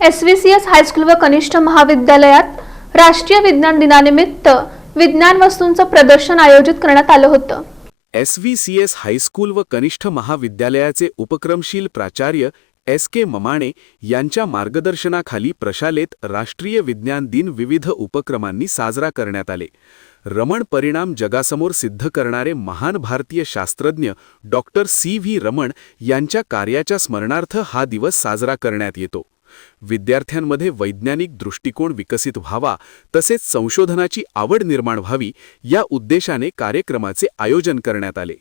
SVCS high school व कनिष्ठ महाविद्यालयात राष्ट्रीय विज्ञान दिनानिमित्त विज्ञान वस्तूंचं प्रदर्शन आयोजित करण्यात आलं होतं। SVCS हायस्कूल व कनिष्ठ महाविद्यालयाचे उपक्रमशील प्राचार्य SK ममाणे यांच्या मार्गदर्शनाखाली प्रशालेत राष्ट्रीय विज्ञान दिन विविध उपक्रमांनी साजरा करण्यात आले। रमण परिणाम जगासमोर सिद्ध करणारे महान भारतीय शास्त्रज्ञ डॉक्टर C.V. रमण यांच्या कार्याच्या स्मरणार्थ हा दिवस साजरा करण्यात येतो। विद्यार्थ्यांमध्ये वैज्ञानिक दृष्टिकोन विकसित व्हावा तसेच संशोधनाची आवड निर्माण व्हावी या उद्देशाने कार्यक्रमाचे आयोजन करण्यात आले।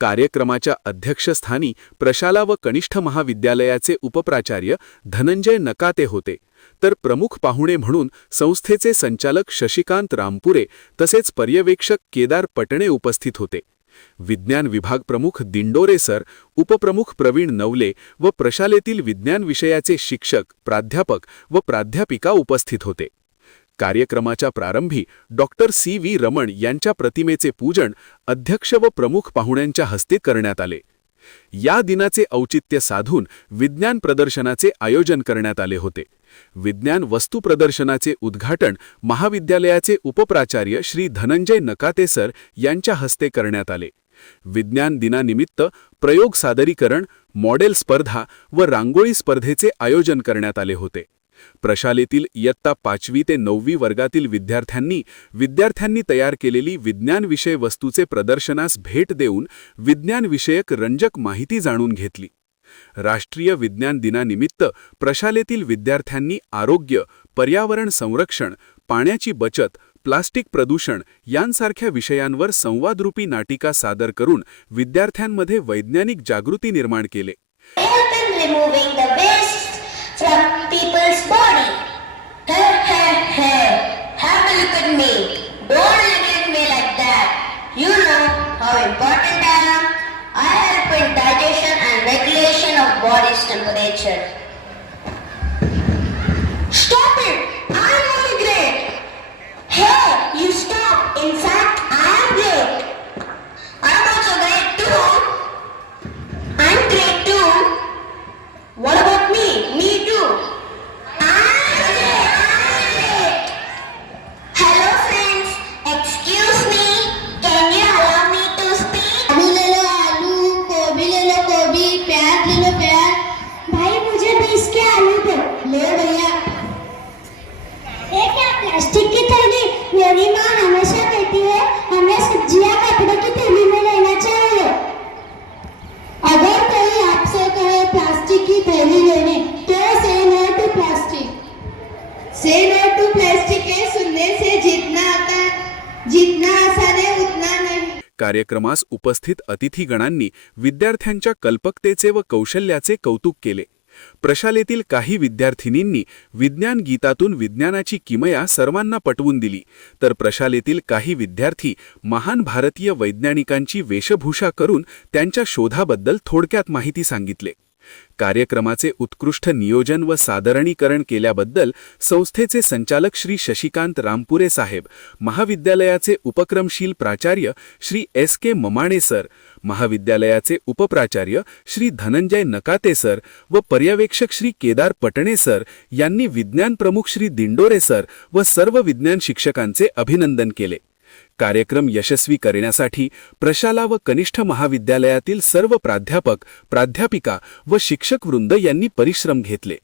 कार्यक्रमाच्या अध्यक्षस्थानी प्रशाला व कनिष्ठ महाविद्यालयाचे उपप्राचार्य धनंजय नकाते होते, तर प्रमुख पाहुणे म्हणून संस्थेचे संचालक शशिकांत रामपुरे तसेच पर्यवेक्षक केदार पटणे उपस्थित होते। विज्ञान विभाग प्रमुख दिंडोरे सर, उपप्रमुख प्रवीण नवले व प्रशालेतील विज्ञान विषयाचे शिक्षक, प्राध्यापक व प्राध्यापिका उपस्थित होते। कार्यक्रमाच्या प्रारंभी डॉक्टर C.V. रमण यांच्या प्रतिमेचे पूजन अध्यक्ष व प्रमुख पाहुण्यांच्या हस्ते करण्यात आले। या दिनाचे औचित्य साधून विज्ञान प्रदर्शनाचे आयोजन करण्यात आले होते। विज्ञान वस्तू प्रदर्शनाचे उद्घाटन महाविद्यालयाचे उपप्राचार्य श्री धनंजय नकाते सर यांच्या हस्ते करण्यात आले। विज्ञान दिनानिमित्त प्रयोग सादरीकरण, मॉडेल स्पर्धा व रांगोळी स्पर्धेचे आयोजन करण्यात आले होते। प्रशालेतील इयत्ता 5वी ते 9वी वर्गातील विद्यार्थ्यांनी तयार केलेली विज्ञान विषय वस्तूचे प्रदर्शनास भेट देऊन विज्ञान विषयक रंजक माहिती जाणून घेतली। राष्ट्रीय विज्ञान दिनानिमित्त प्रशालेतील विद्यार्थ्यांनी आरोग्य, पर्यावरण संरक्षण, पाण्याची बचत, प्लास्टिक प्रदूषण यांसारख्या विषयांवर संवादरूपी नाटिका सादर करून विद्यार्थ्यांमध्ये वैज्ञानिक जागृती निर्माण केले। From people's body. Have a look at me. Don't look at me like that. You know how important I am. I help in digestion and regulation of body's temperature. Stop it! I'm only great. Hey, you stop. In fact, I am great. I'm also great too. I'm great too. What about me? Me too. Hello friends, excuse me, can you allow me to speak? आलू ले low आलू, गोभी ले low गोभी, प्याज ले low प्याज। भाई मुझे 20 के आलू दो। ले भैया। ये क्या प्लास्टिक की थैली? मेरी माँ हमेशा कहती है हमें सब्जियाँ कपड़े की थैली में लेना चाहिए। अगर कोई आपसे कहे प्लास्टिक की थैली लेने तो say no to plastic. Say no to plastic के सुनने से जितना आसान है उतना नहीं। कार्यक्रमास उपस्थित अतिथीगणांनी विद्यार्थ्यांच्या कल्पकतेचे व कौशल्याचे कौतुक केले। प्रशालेतील काही विद्यार्थिनींनी विज्ञान गीतातून विज्ञानाची किमया सर्वांना पटवून दिली, तर प्रशालेतील काही विद्यार्थी महान भारतीय वैज्ञानिकांची वेशभूषा करून त्यांच्या शोधाबद्दल थोडक्यात माहिती सांगितले। कार्यक्रमाचे उत्कृष्ट नियोजन व सादरीकरण केल्याबद्दल संस्थेचे संचालक श्री शशिकांत रामपुरे साहेब, महाविद्यालयाचे उपक्रमशील प्राचार्य श्री SK ममाणे सर, महाविद्यालयाचे उपप्राचार्य श्री धनंजय नकाते सर व पर्यवेक्षक श्री केदार पटणे सर यांनी विज्ञान प्रमुख श्री दिंडोरे सर व सर्व विज्ञान शिक्षकांचे अभिनंदन केले। कार्यक्रम यशस्वी करण्यासाठी प्रशाला व कनिष्ठ महाविद्यालयातील सर्व प्राध्यापक, प्राध्यापिका व शिक्षक वृंद यांनी परिश्रम घेतले।